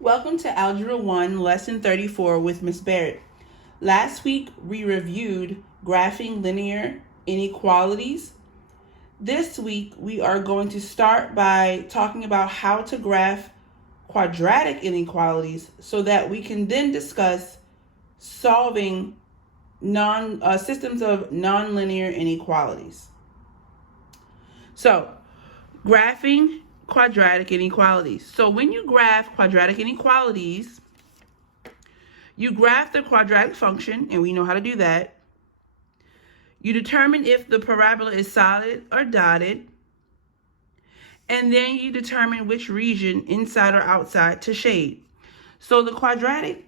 Welcome to Algebra 1, Lesson 34 with Ms. Barrett. Last week, we reviewed graphing linear inequalities. This week, we are going to start by talking about how to graph quadratic inequalities so that we can then discuss solving systems of nonlinear inequalities. So, graphing quadratic inequalities. So when you graph quadratic inequalities, you graph the quadratic function, and we know how to do that. You determine if the parabola is solid or dotted, and then you determine which region, inside or outside, to shade. So the quadratic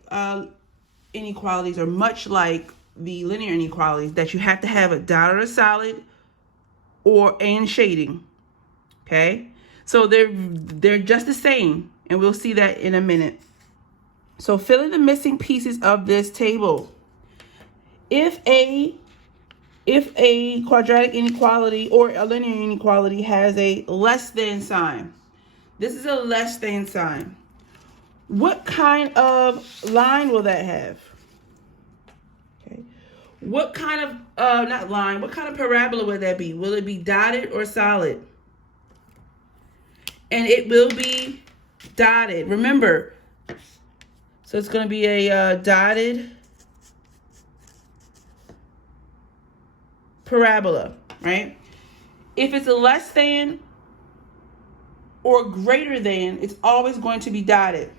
inequalities are much like the linear inequalities, that you have to have a dotted or solid and shading. Okay? So they're just the same, and we'll see that in a minute. So fill in the missing pieces of this table. If a quadratic inequality or a linear inequality has a less than sign, this is a less than sign. What kind of line will that have? Okay. What kind of not line? What kind of parabola would that be? Will it be dotted or solid? And it will be dotted. Remember, so it's going to be a dotted parabola, right? If it's a less than or greater than, it's always going to be dotted.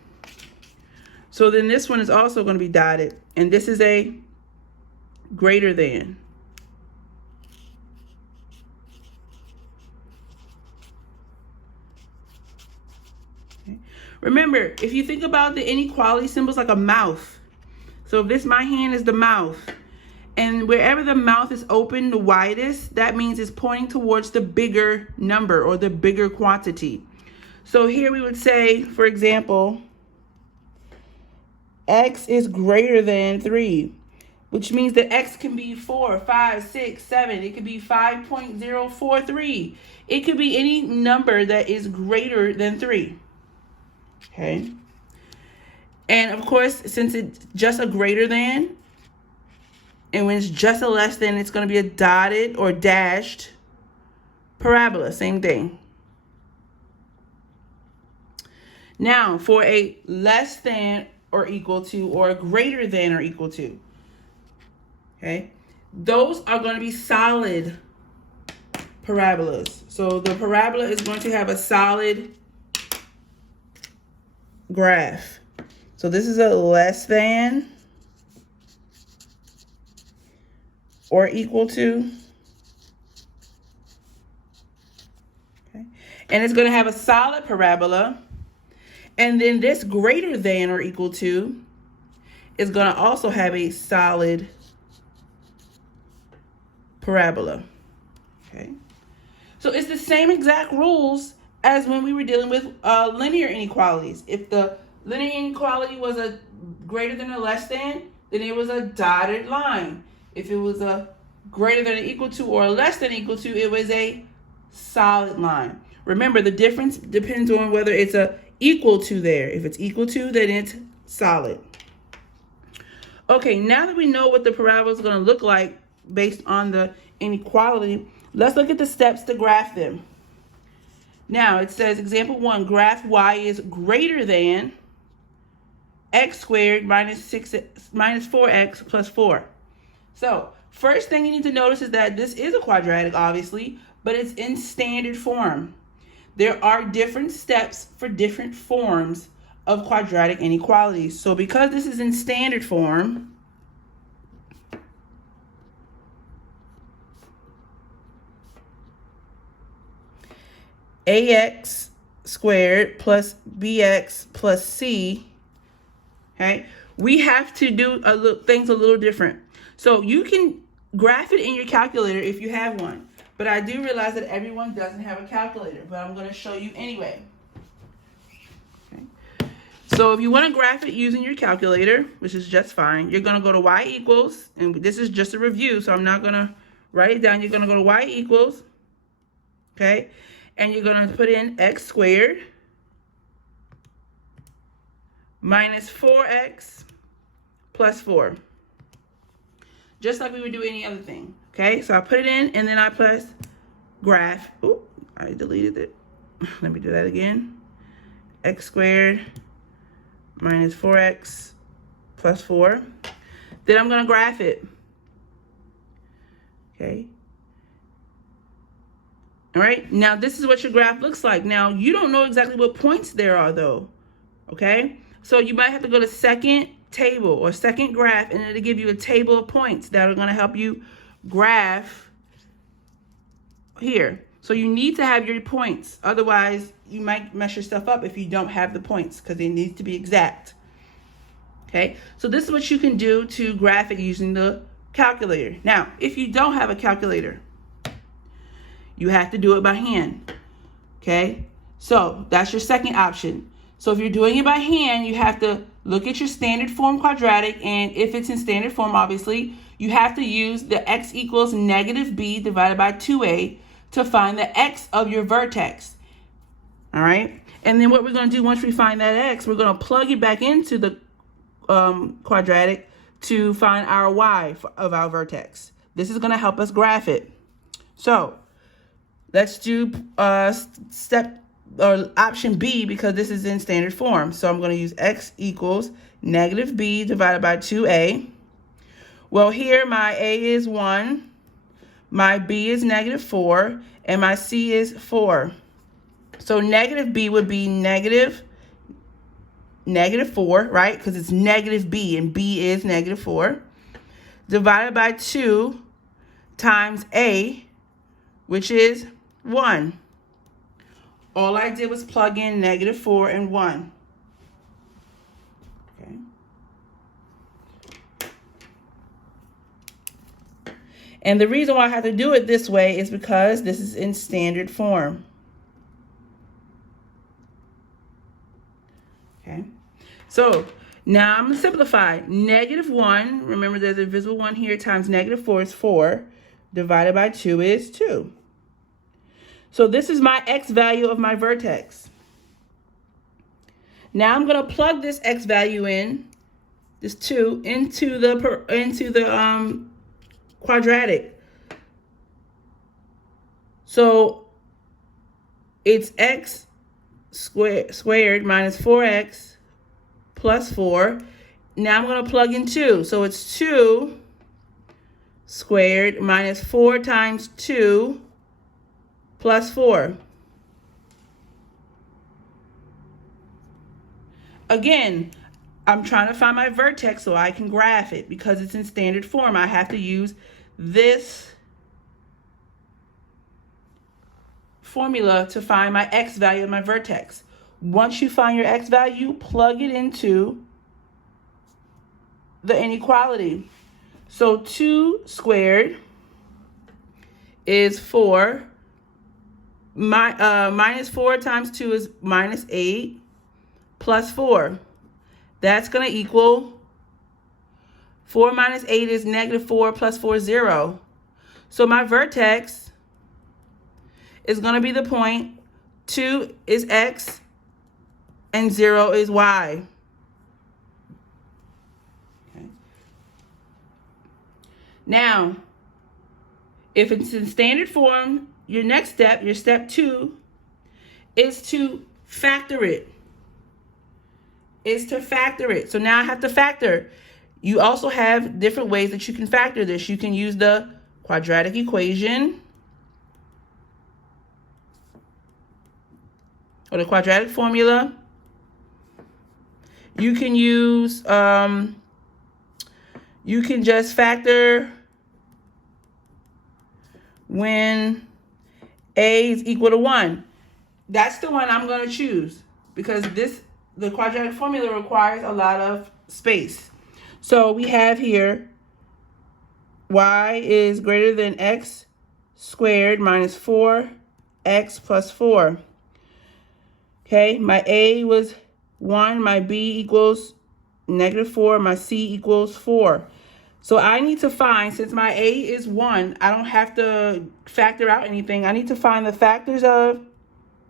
So then this one is also going to be dotted, and this is a greater than. Remember, if you think about the inequality symbols like a mouth, so if my hand is the mouth, and wherever the mouth is open the widest, that means it's pointing towards the bigger number or the bigger quantity. So here we would say, for example, x is greater than 3, which means that x can be 4, 5, 6, 7. It could be 5.043. It could be any number that is greater than 3. Okay. And of course, since it's just a greater than, and when it's just a less than, it's going to be a dotted or dashed parabola. Same thing. Now, for a less than or equal to, or greater than or equal to, okay, those are going to be solid parabolas. So the parabola is going to have a solid graph. So this is a less than or equal to. Okay. And it's going to have a solid parabola. And then this greater than or equal to is going to also have a solid parabola. Okay. So it's the same exact rules as when we were dealing with linear inequalities. If the linear inequality was a greater than or less than, then it was a dotted line. If it was a greater than or equal to or less than equal to, it was a solid line. Remember, the difference depends on whether it's a equal to there. If it's equal to, then it's solid. Okay, now that we know what the parabola is going to look like based on the inequality, let's look at the steps to graph them. Now, it says, example 1, graph y is greater than x squared minus 4x plus 4. So, first thing you need to notice is that this is a quadratic, obviously, but it's in standard form. There are different steps for different forms of quadratic inequalities. So, because this is in standard form, ax squared plus bx plus c, okay, we have to do things a little different. So you can graph it in your calculator if you have one, but I do realize that everyone doesn't have a calculator, but I'm going to show you anyway. Okay. So if you want to graph it using your calculator, which is just fine, you're going to go to y equals, and this is just a review, so I'm not going to write it down. You're going to go to y equals, okay, and you're going to put in x squared minus 4x plus 4. Just like we would do any other thing. Okay, so I put it in and then I press graph. Oop, I deleted it. Let me do that again. X squared minus 4x plus 4. Then I'm going to graph it. Okay. All right, now this is what your graph looks like. Now, you don't know exactly what points there are, though. Okay, so you might have to go to second table or second graph, and it'll give you a table of points that are going to help you graph here. So you need to have your points. Otherwise, you might mess your stuff up if you don't have the points, because they need to be exact. Okay, so this is what you can do to graph it using the calculator. Now, if you don't have a calculator, you have to do it by hand. Okay, so that's your second option. So if you're doing it by hand, you have to look at your standard form quadratic, and if it's in standard form, obviously, you have to use the x equals negative b divided by 2a to find the x of your vertex. All right, and then what we're going to do once we find that x, we're going to plug it back into the quadratic to find our y of our vertex. This is going to help us graph it. So let's do option B, because this is in standard form. So I'm going to use x equals negative b divided by 2a. Well, here my a is 1, my b is negative 4, and my c is 4. So negative b would be negative 4, right? Because it's negative b, and b is negative 4, divided by 2 times a, which is 1. All I did was plug in negative 4 and 1. Okay. And the reason why I have to do it this way is because this is in standard form. Okay. So now I'm going to simplify. Negative 1, remember there's a visible 1 here, times negative 4 is 4, divided by 2 is 2. So this is my x value of my vertex. Now I'm going to plug this x value in, this 2, into the quadratic. So it's x squared minus 4x plus 4. Now I'm going to plug in 2. So it's 2 squared minus 4 times 2 plus 4. Again, I'm trying to find my vertex so I can graph it. Because it's in standard form, I have to use this formula to find my x value of my vertex. Once you find your x value, plug it into the inequality. So 2 squared is 4. Minus 4 times 2 is minus 8 plus 4. That's going to equal 4 minus 8 is negative 4 plus 4 is 0. So my vertex is going to be the point. 2 is x and 0 is y. Okay. Now, if it's in standard form, your next step, your step 2, is to factor it. So now I have to factor. You also have different ways that you can factor this. You can use the quadratic equation or the quadratic formula. You can use, you can just factor when a is equal to 1. That's the one I'm going to choose because the quadratic formula requires a lot of space. So we have here y is greater than x squared minus 4x plus 4. Okay, my a was 1, my b equals negative 4, my c equals 4. So I need to find, since my a is 1, I don't have to factor out anything. I need to find the factors of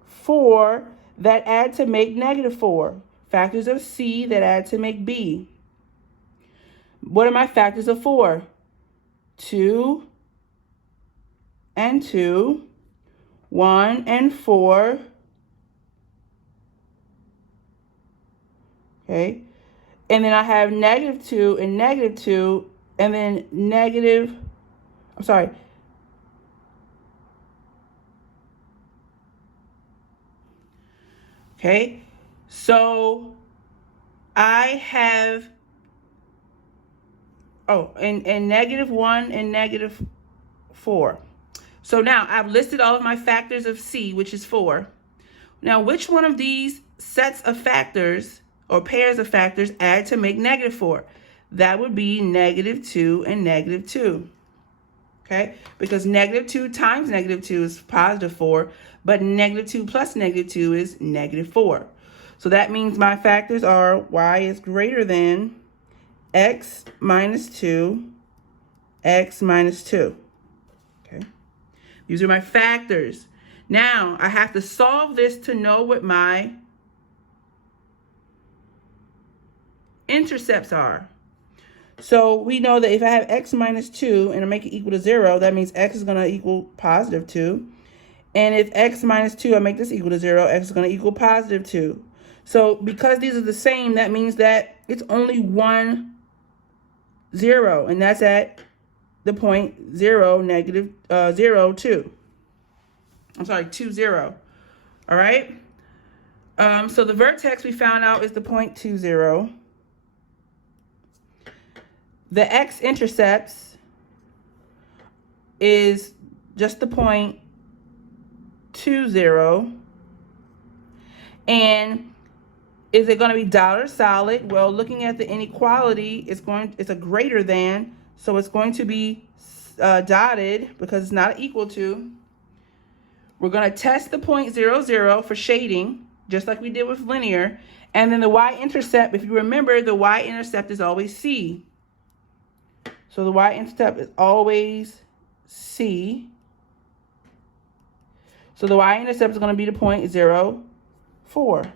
4 that add to make negative 4. Factors of C that add to make B. What are my factors of 4? 2 and 2, 1 and 4. Okay. And then I have -2 and -2, and then Okay. So I have, and -1 and -4. So now I've listed all of my factors of C, which is 4. Now, which one of these sets of factors or pairs of factors add to make -4? That would be -2 and -2. Okay, because -2 times -2 is +4, but -2 plus -2 is -4. So that means my factors are y is greater than x minus 2, x minus 2. Okay, these are my factors. Now I have to solve this to know what my intercepts are. So we know that if I have x minus 2 and I make it equal to 0, that means x is going to equal +2. And if x minus 2, I make this equal to 0, x is going to equal +2. So because these are the same, that means that it's only one 0, and that's at the point 0, -0, 2. I'm sorry, 2, 0. All right? So the vertex we found out is the point 2, 0. The x-intercepts is just the point 2, 0. And is it going to be dotted or solid? Well, looking at the inequality, it's a greater than, so it's going to be dotted because it's not equal to. We're going to test the point 0, 0 for shading, just like we did with linear. And then the y-intercept, if you remember, the y-intercept is always C. So the y-intercept is always C. So the y-intercept is going to be the point 0, 4.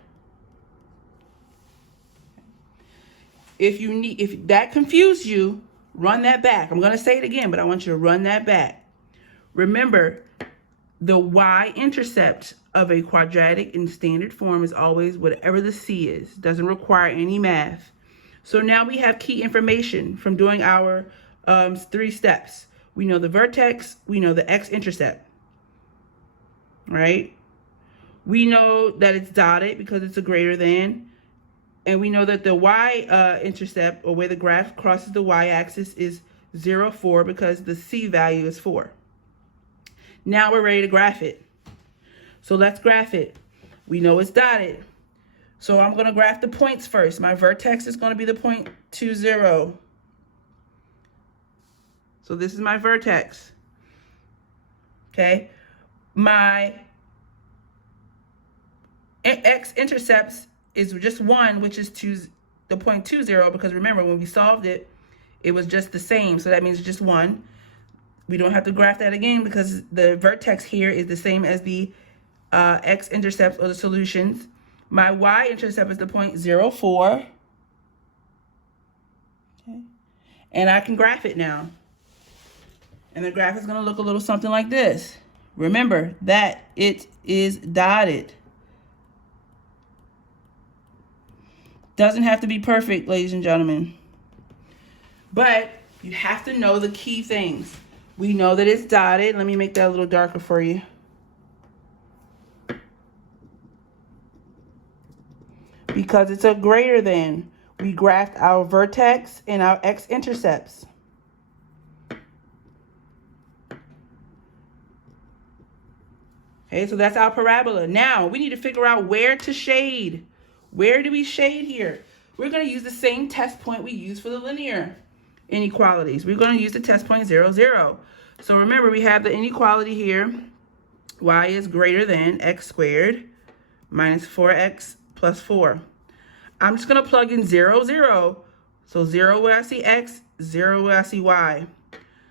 If that confused you, run that back. I'm going to say it again, but I want you to run that back. Remember, the y-intercept of a quadratic in standard form is always whatever the C is. Doesn't require any math. So now we have key information from doing our 3 steps. We know the vertex, we know the x-intercept, right? We know that it's dotted because it's a greater than, and we know that the y-intercept, or where the graph crosses the y-axis, is 0, 4 because the C value is 4. Now we're ready to graph it. So let's graph it. We know it's dotted. So I'm going to graph the points first. My vertex is going to be the point 2, 0. So this is my vertex. Okay. My x-intercepts is just 1, which is the point 2, 0, because remember when we solved it, it was just the same. So that means just 1. We don't have to graph that again because the vertex here is the same as the x-intercepts or the solutions. My y-intercept is the point 0, 4. Okay. And I can graph it now. And the graph is going to look a little something like this. Remember that it is dotted. Doesn't have to be perfect, ladies and gentlemen. But you have to know the key things. We know that it's dotted. Let me make that a little darker for you. Because it's a greater than. We graphed our vertex and our x-intercepts. Okay, so that's our parabola. Now, we need to figure out where to shade. Where do we shade here? We're going to use the same test point we used for the linear inequalities. We're going to use the test point 0, 0. So remember, we have the inequality here. Y is greater than x squared minus 4x plus 4. I'm just going to plug in 0, 0. So 0 where I see x, 0 where I see y.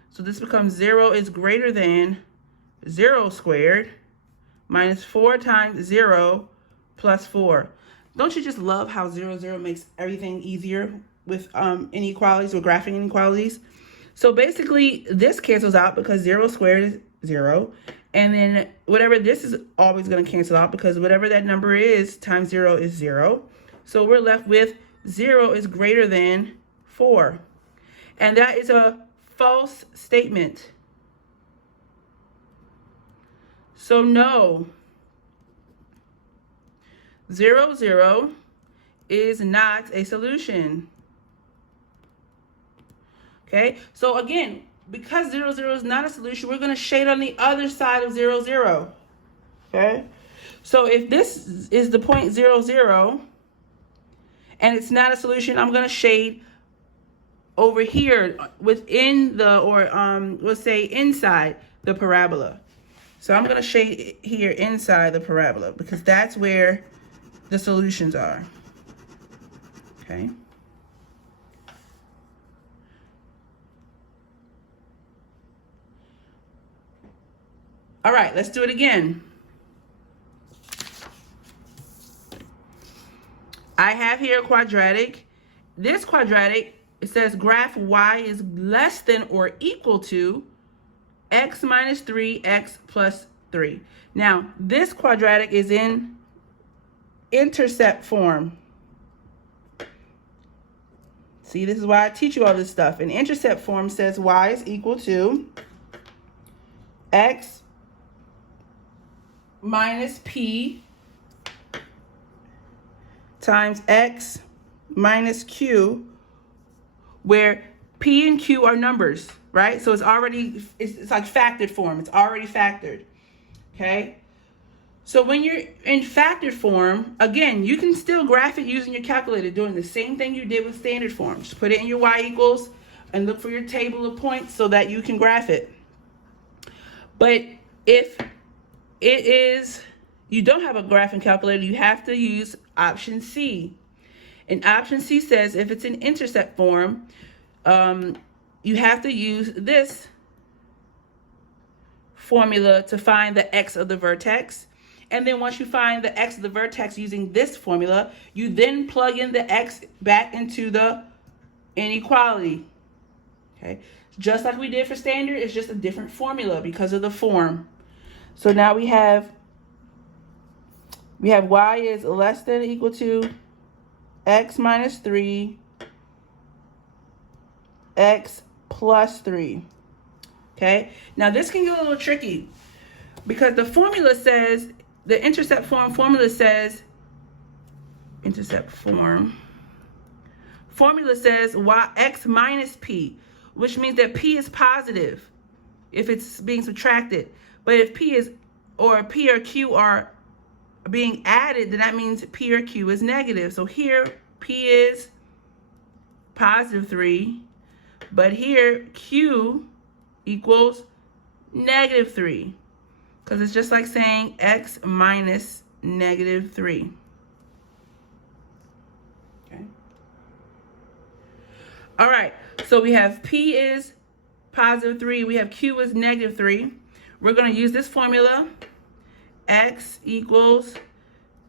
So this becomes 0 is greater than 0 squared minus 4 times 0 plus 4. Don't you just love how 0, 0 makes everything easier with inequalities or graphing inequalities? So basically, this cancels out because 0 squared is 0. And then whatever this is always going to cancel out because whatever that number is times 0 is 0. So we're left with 0 is greater than 4. And that is a false statement. So no, 0, 0 is not a solution. Okay, so again, because 0, 0 is not a solution, we're going to shade on the other side of 0, 0. Okay, so if this is the point 0, 0, and it's not a solution, I'm going to shade over here within the, or let's say inside the parabola. So I'm going to shade here inside the parabola because that's where the solutions are. Okay. All right, let's do it again. I have here a quadratic. This quadratic, it says graph y is less than or equal to x minus 3, x plus 3. Now, this quadratic is in intercept form. See, this is why I teach you all this stuff. In intercept form says y is equal to x minus p times x minus q, where p and q are numbers, right? So it's already, it's like factored form. It's already factored, okay? So when you're in factored form, again, you can still graph it using your calculator, doing the same thing you did with standard form. Just put it in your y equals and look for your table of points so that you can graph it. But if it is, you don't have a graphing calculator, you have to use option C. And option C says if it's in intercept form, you have to use this formula to find the x of the vertex. And then once you find the x of the vertex using this formula, you then plug in the x back into the inequality. Okay, just like we did for standard, it's just a different formula because of the form. So now we have y is less than or equal to x minus 3, x plus 3. Okay, now this can get a little tricky because the formula says, the intercept form formula says, formula says x minus p, which means that p is positive if it's being subtracted. But if p or q are being added, then that means p or q is negative. So here p is positive 3, but here q equals negative 3, because it's just like saying x minus negative 3. Okay. All right, so we have p is positive 3, we have q is negative 3. We're going to use this formula, x equals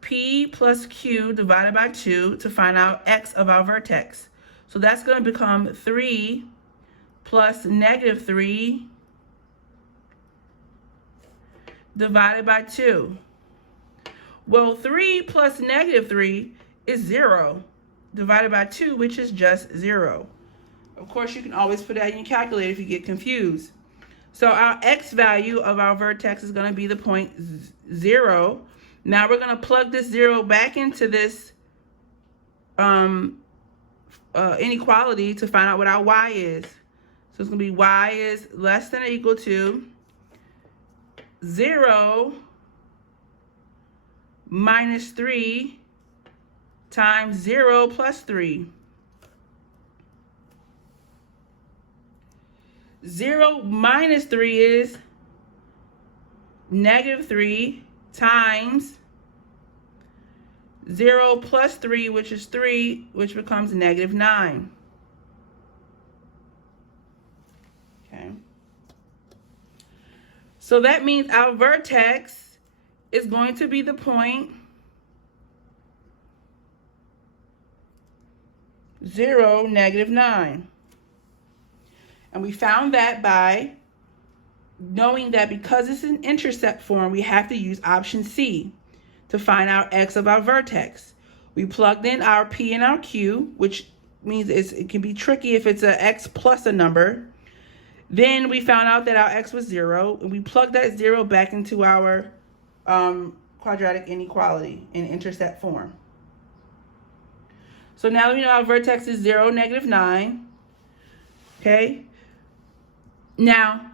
p plus q divided by 2 to find out x of our vertex. So that's going to become 3 plus negative 3 divided by 2. Well, 3 plus negative 3 is 0 divided by 2, which is just 0. Of course, you can always put that in your calculator if you get confused. So our x value of our vertex is going to be the point 0. Now we're going to plug this 0 back into this inequality to find out what our y is. So it's going to be y is less than or equal to 0 minus 3 times 0 plus 3. 0 minus 3 is negative 3 times 0 plus 3, which is 3, which becomes negative 9. Okay. So that means our vertex is going to be the point 0, negative 9. And we found that by knowing that because it's an intercept form, we have to use option C to find our x of our vertex. We plugged in our p and our q, which means it can be tricky if it's an x plus a number. Then we found out that our x was 0, and we plugged that 0 back into our quadratic inequality in intercept form. So now we know our vertex is 0, negative 9. Okay. Now,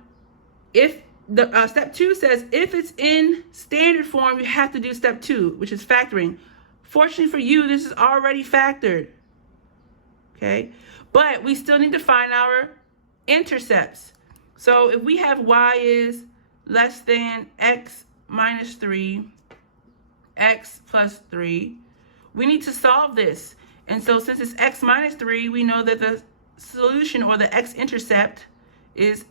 if the step 2 says if it's in standard form, you have to do step 2, which is factoring. Fortunately for you, this is already factored. Okay, but we still need to find our intercepts. So if we have y is less than x minus 3, x plus 3, we need to solve this. And so since it's x minus 3, we know that the solution or the x-intercept is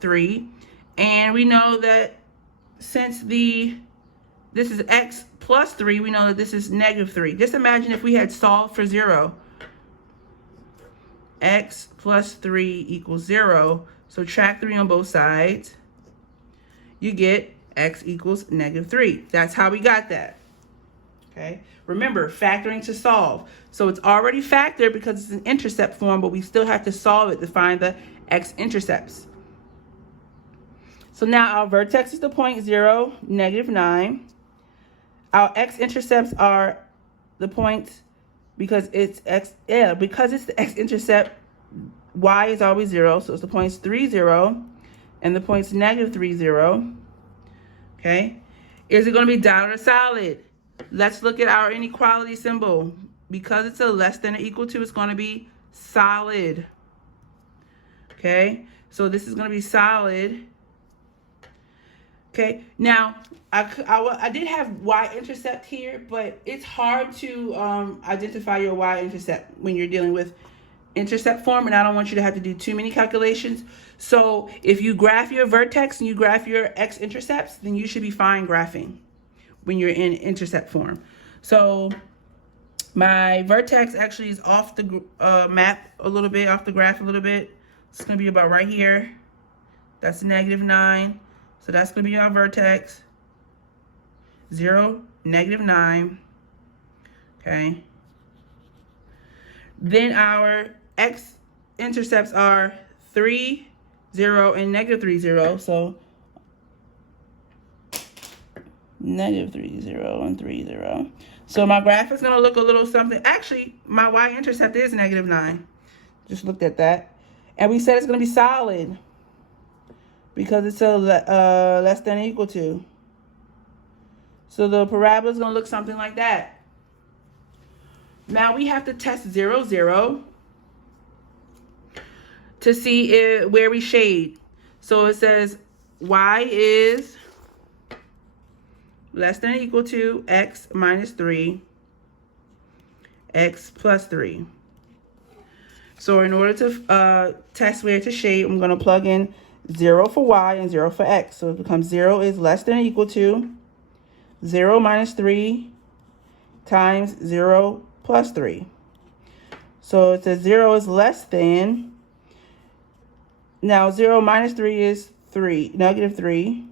3. And we know that since this is x plus 3, we know that this is negative 3. Just imagine if we had solved for 0. X plus 3 equals 0. Subtract 3 on both sides. You get x equals negative 3. That's how we got that. Okay. Remember, factoring to solve. So it's already factored because it's an intercept form, but we still have to solve it to find the x-intercepts. So now our vertex is the point 0, negative 9. Our x-intercepts are the points because it's because it's the x-intercept, y is always 0. So it's the points 3, 0, and the points negative 3, 0. Okay. Is it going to be dotted or solid? Let's look at our inequality symbol. Because it's a less than or equal to, it's going to be solid. Okay. So this is going to be solid. Okay, now I did have y-intercept here, but it's hard to identify your y-intercept when you're dealing with intercept form, and I don't want you to have to do too many calculations. So if you graph your vertex and you graph your x-intercepts, then you should be fine graphing when you're in intercept form. So my vertex actually is off the map a little bit, off the graph a little bit. It's going to be about right here. That's negative 9. So that's going to be our vertex. 0, negative 9. Okay. Then our x-intercepts are 3, 0, and negative 3, 0. So negative 3, 0, and 3, 0. So my graph is going to look a little something. Actually, my y-intercept is negative 9. Just looked at that. And we said it's going to be solid, because it's a less than or equal to. So the parabola is going to look something like that. Now we have to test 0, 0 to see where we shade. So it says y is less than or equal to x minus 3, x plus 3. So in order to test where to shade, I'm going to plug in 0 for y and 0 for x. So it becomes 0 is less than or equal to 0 minus 3 times 0 plus 3. So it says 0 is less than. Now 0 minus 3 is 3, negative 3,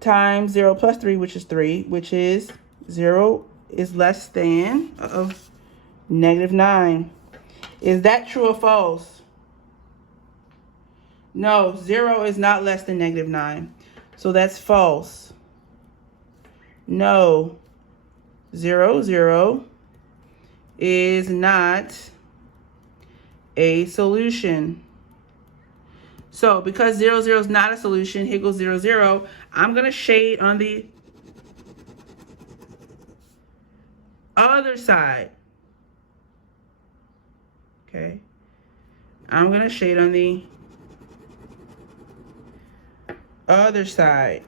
times 0 plus 3, which is 3, which is 0 is less than negative 9. Is that true or false? No, 0 is not less than negative 9. So that's false. No, 0, 0 is not a solution. So because 0, 0 is not a solution, here goes 0, 0. I'm going to shade on the other side. Okay. I'm going to shade on the other side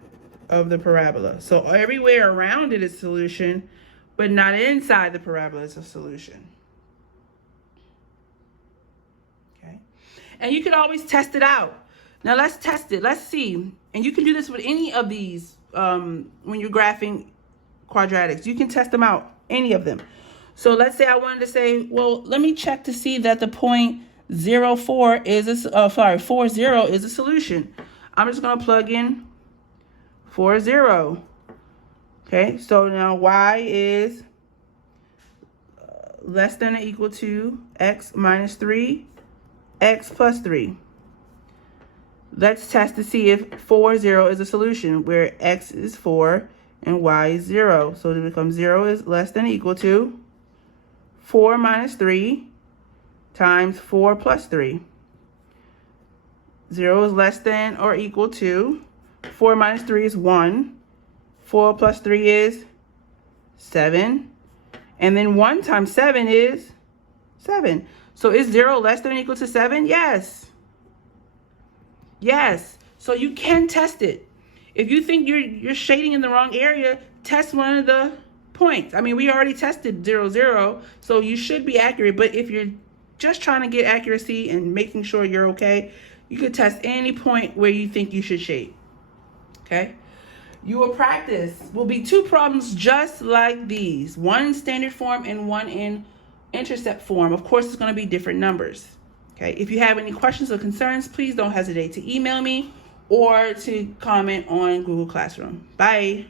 of the parabola. So everywhere around it is solution, but not inside the parabola is a solution. Okay. And you can always test it out. Now let's test it. Let's see. And you can do this with any of these when you're graphing quadratics. You can test them out, any of them. So let's say I wanted to say, well, let me check to see that the point 0,4 is 40 is a solution. I'm just going to plug in 40. Okay, so now y is less than or equal to x minus 3, x plus 3. Let's test to see if 40 is a solution where x is 4 and y is 0. So it becomes 0 is less than or equal to 4 minus 3 times 4 plus 3. 0 is less than or equal to 4 minus 3 is 1. 4 plus 3 is 7. And then 1 times 7 is 7. So is 0 less than or equal to 7? Yes. Yes. So you can test it. If you think you're shading in the wrong area, test one of the points. I mean, we already tested 0, 0, so you should be accurate. But if you're just trying to get accuracy and making sure you're okay, you could test any point where you think you should shade. Okay? You will practice. Will be 2 problems just like these. One in standard form and one in intercept form. Of course, it's going to be different numbers. Okay? If you have any questions or concerns, please don't hesitate to email me or to comment on Google Classroom. Bye.